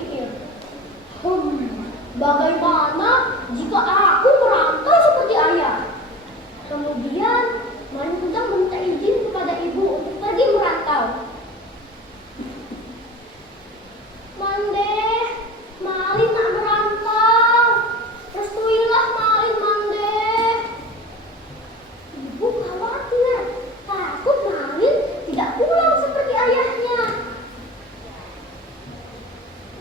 berpikir, bagaimana jika aku merantau seperti ayah? Kemudian Malin Kundang meminta izin kepada ibu untuk pergi merantau. Mande, Malin nak merantau. Restuilah Malin, Mande. Ibu khawatir, takut Malin tidak pulang seperti ayahnya.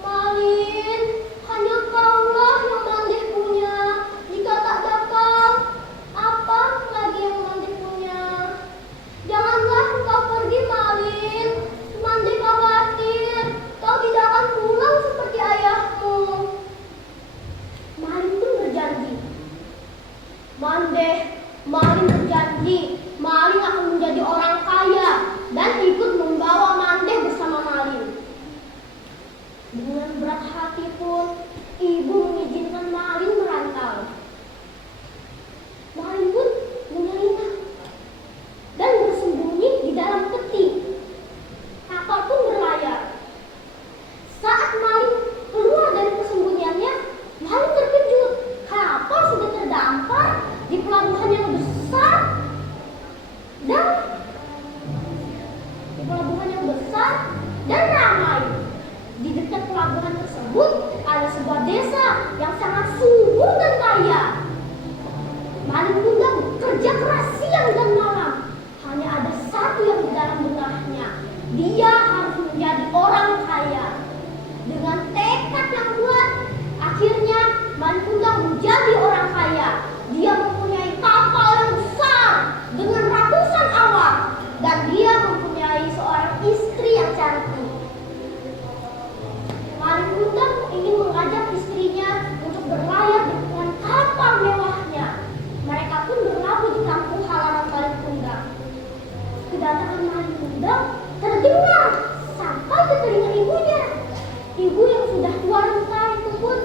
Malin, hanya kaulah yang Mande punya. Jika tak dapat, apa lagi yang Mande punya? Janganlah engkau pergi, Malin. Mande khawatir kau tidak akan pulang seperti ayahmu. Malin pun berjanji. Malin berjanji, Malin akan menjadi orang kaya dan ikut membawa Mande bersama Malin. Dengan berat hati pun, ibu mengizinkan Malin merantau. Malin pun menyelinap dan bersembunyi di dalam peti. Kapal pun berlayar. Saat Malin keluar dari persembunyiannya, Malin terkejut. Kapal sudah terdampar di pelabuhan yang besar dan ramai. Di dekat pelabuhan tersebut ada sebuah desa yang sangat subur dan kaya. Malin Kundang bekerja keras siang dan malam. Hanya ada satu yang di dalam benaknya. Dia harus menjadi orang kaya. Dengan tekad yang kuat, akhirnya Malin Kundang menjadi orang kaya. Dia mempunyai kapal yang besar dengan ratusan awak, dan dia mempunyai seorang istri yang cantik. Malin Kundang ingin mengajak istrinya untuk berlayar dengan kapal mewahnya. Mereka pun berlabuh di kampung halaman Malin Kundang. Kedatangan Malin Kundang terdengar sampai ke telinga ibunya. Ibu yang sudah tua renta itu pun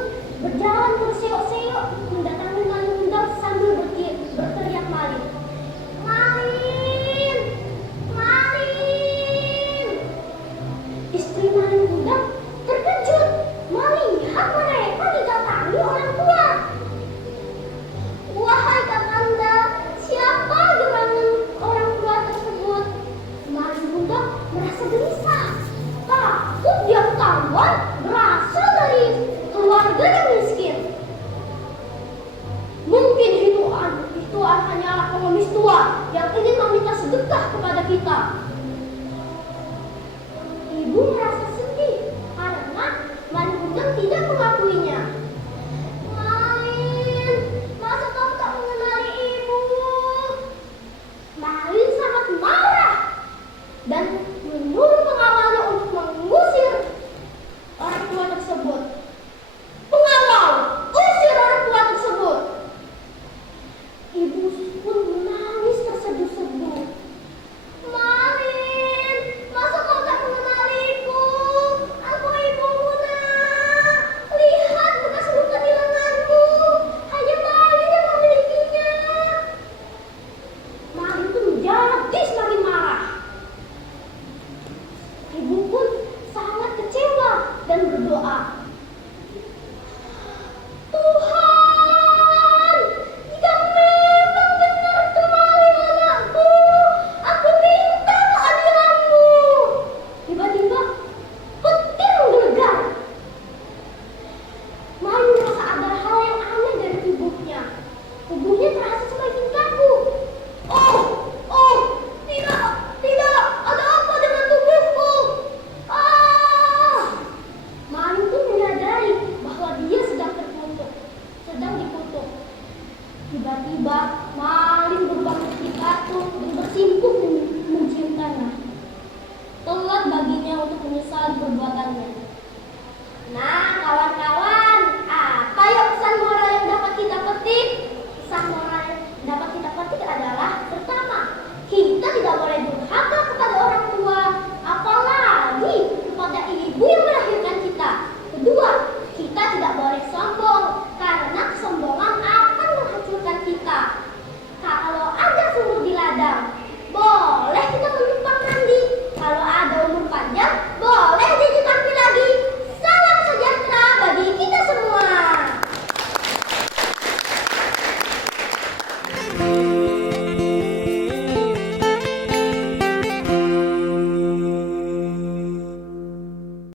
berjalan terseok-seok mendatangi Malin Kundang sambil berteriak Malin. Malin! Malin! Istri Malin Kundang terkejut melihat mereka didatangi orang tua. Wahai Kakanda, siapa gerangan orang tua tersebut? Malin Kundang merasa gelisah. Takut dia ketahuan berasal dari keluarga yang miskin. Mungkin itu hanyalah pengemis tua yang ingin meminta sedekah kepada kita. Ibu merasa sedih karena Malin Kundang tidak mengakuinya. Malin, masa kau tak mengenali ibu? Malin sangat marah dan menyuruh pengawalnya untuk mengusir orang tua tersebut. Pengawal, usir orang tua tersebut. Ibu pun menangis terseduh-seduh. Malin, masa kau tak mengenaliku? Aku ibumu, nak. Lihat bekas luka di lenganku. Hanya Malin yang memilikinya. Malin pun menjadi semakin marah. Ibu pun sangat kecewa dan berdoa. Tuhan, jika memang benar itu Malin anakku, aku minta keadilan-Mu. Tiba-tiba petir menggelegar. Malin merasa ada hal yang aneh dari tubuhnya. Tubuhnya terasa semakin kaku. Oh, tidak, ada apa dengan tubuhku? Malin pun menyadari bahwa dia sedang dikutuk. Tiba-tiba